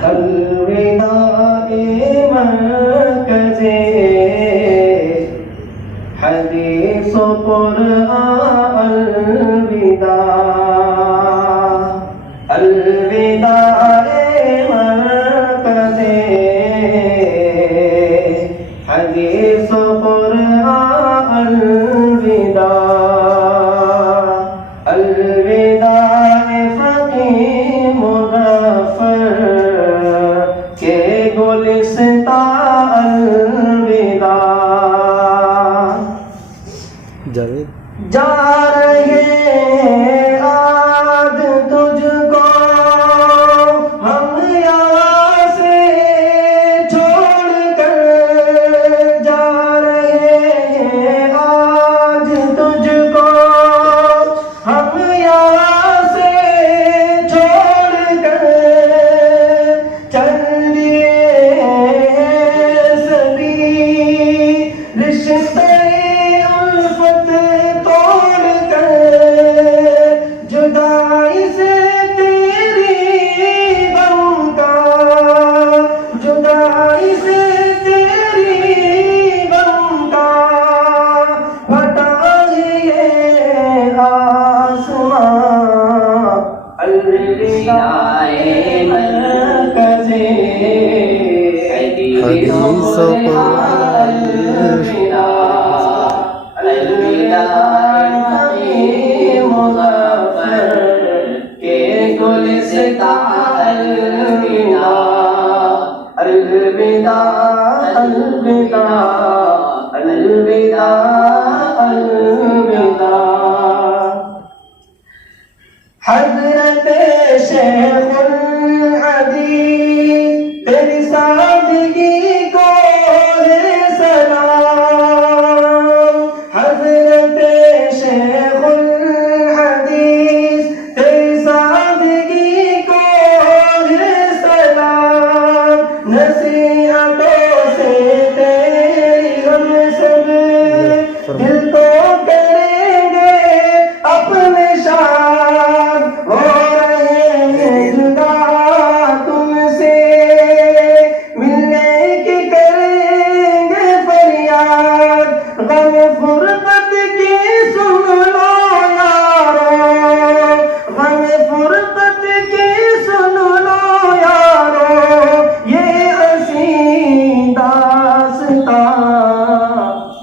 الوداع مرکز حدیث و قرآن الوداع الوداع مرکز حدیث و قرآن الوداع الوداع فقیر مظفر کے گلستان الوداع جا رہے آج تجھ کو ہم یہاں سے چھوڑ کر جا رہے آج تجھ کو ہم یہاں سے چھوڑ کر چل لیے صدی رشتے جدائی سے تیری غم کا جدائی سے تیری غم کا پھٹا یہ آسمان الوداع مرکز حدیث و قرآن الوداع مظفر کے گلستان الوداع الوداع الوداع الوداع الوداع حضرت شیخ الحدیث تیری سادگی کو ہے سلام حضرت شیخ الحدیث تیری سادگی کو ہے سلام نصیحتوں سے تیری ہم سب دل تو کریں گے اپنے شان ہو رہے ہیں جدا تم سے ملنے کی کریں گے فریاد غم فرقت کی سن لو یارو غم فرقت کی سن لو یارو یہ حسین داستان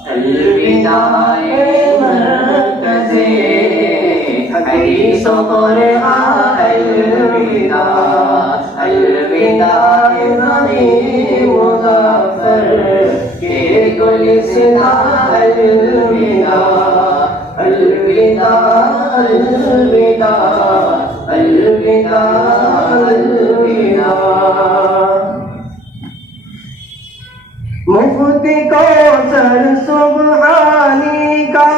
الوداع مرکز حدیث و قرآن الوداع الوداع فقیر مظفر کے گلستان الوداع الوداع الوداع الوداع الوداع مفتی کوثر سبحانی کا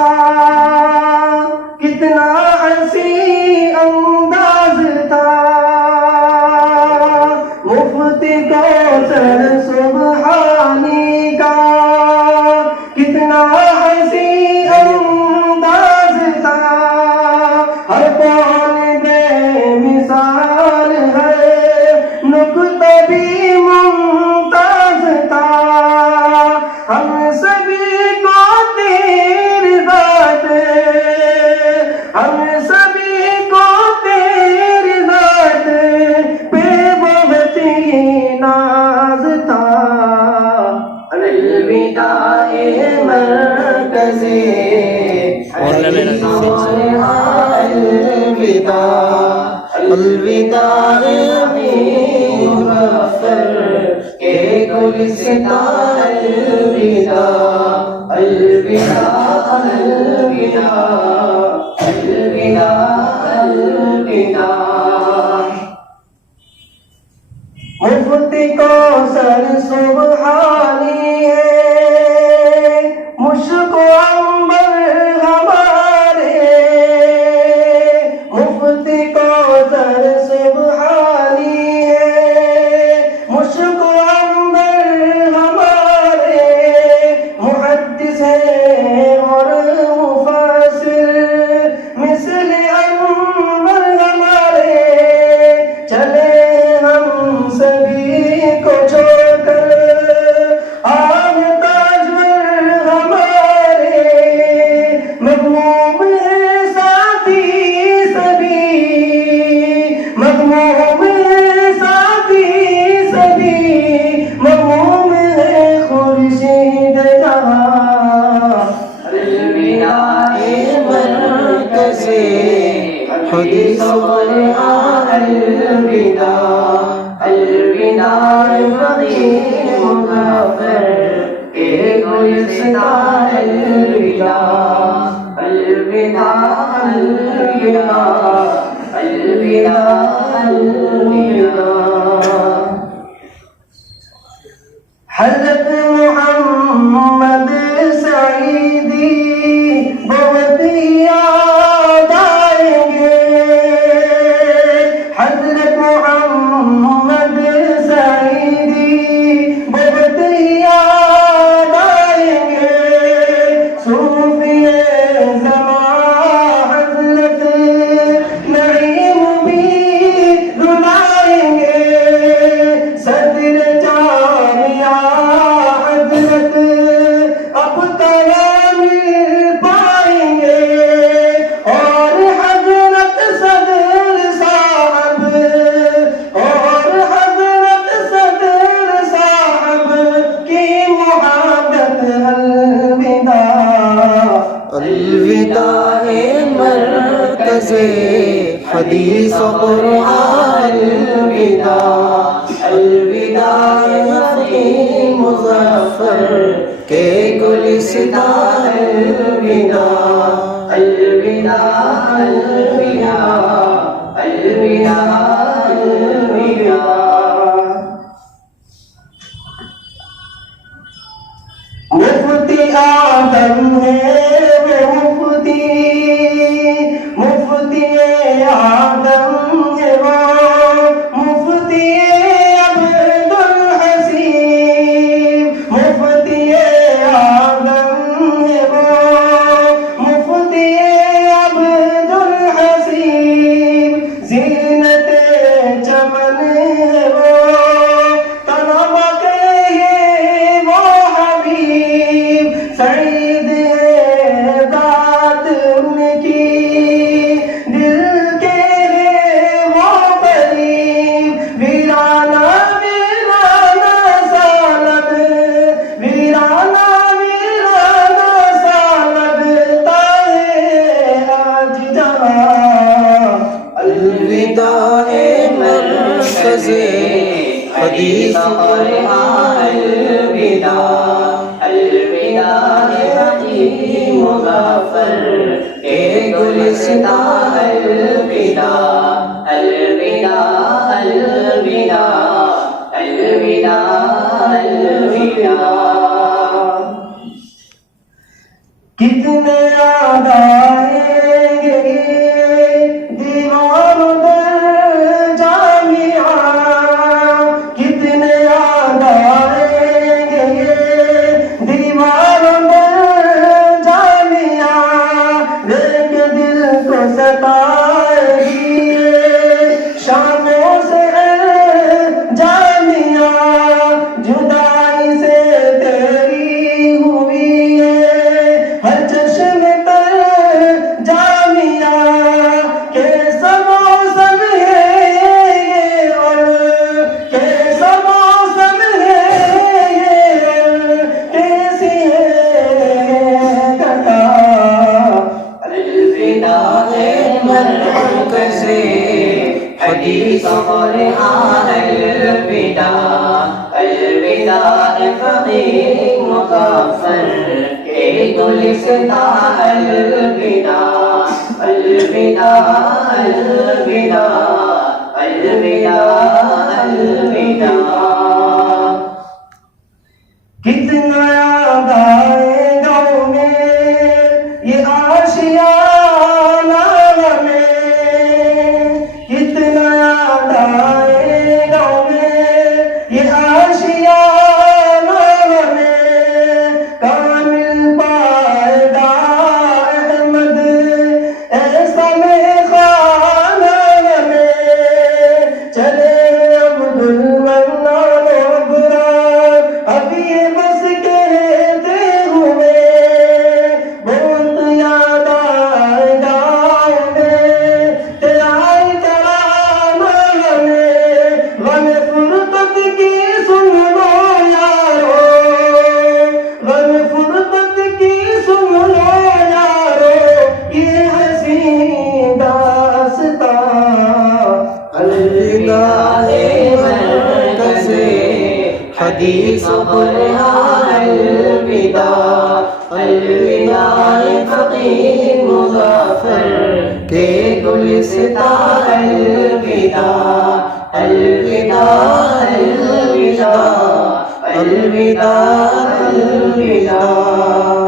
کتنا حسی انداز تھا مفتی کوثر سبحانی کا کتنا حسی انداز تھا ہر قول بے مثال ہے نکتہ بھی ممتاز تھا ہم سبھی کو تیری ذات ہم سبھی کو تیری ذات پہ بہت ہی ناز تھا الوداع مرکز حدیث و قرآن الوداع الوداع مظفر کے گلستان الوداع الوداع الوداع الوداع مفتی کوثر سبحانی ہے مشک و عنبر ہمارے مفتی کوثر سبحانی ہے مشک و عنبر ہمارے محدث ہیں اور مفسر مثل انور ہمارے چلے ہم سبھی حضرت محمد سعیدی بہت یاد آئیں گے، حضرت محمد سعیدی بہت یاد آئیں گے، صوفی زمان حضرت نعیم بھی رلائیں گے، صدر جامعہ حضرت اب کلام پائیں گے، اور حضرت صدر صاحب کی محبت الوداع مرکز حدیث و قرآن، الوداع فقیہ مظفر کے گلستان، الوداع مفتی آدم ہے وہ مفتی آدم ہے وہ مفتی عبدالحسین، مفتی آدم ہے وہ مفتی عبدالحسین، زینت چمن ہے وہ طلبہ کے وہ حبیب، سعید ہے ذات ان کی دل کے وہ قریب، ویرانہ سالد آج جہاں، الوداع مرکز حدیث و قرآن، الوداع فقیہ مظفر کے گلستان، کتنے یاد آئیں گے دیوار در جامعہ، کتنے یاد آئیں گے دیوار در جامعہ، دیکھ دل کو ستائے گی شاموں سے جامعہ، جدائی سے تیری ہوئی ہے ہر چشم تر جامعہ، کیسا موسم ہے یہ اور کیسا موسم ہے یہ اور کیسی ہے گھٹا، الوداع مرکز حدیث و قرآن، الوداع فقیہ مظفر کے گلستان، کتنا یاد آئے گاؤں میں یہ آشیانہ میں، کتنا یاد آئے گاؤں میں یہ آشیانہ میں، کامل پائیدہ احمد ایسا میں خانہ میں، چلے عبد المنان ابرار اب یہ بس کہتے ہوئے، بہت یاد آئے گاؤں میں تیرائی ترانہ میں، غم فرقت کی سن لو یارو، غم فرقت کی سن لو یارو، یہ حسین داستان، الوداع مرکز حدیث و قرآن، الوداع الوداع فقیر مظفر کے گلستان الوداع الوداع الوداع الوداع الوداع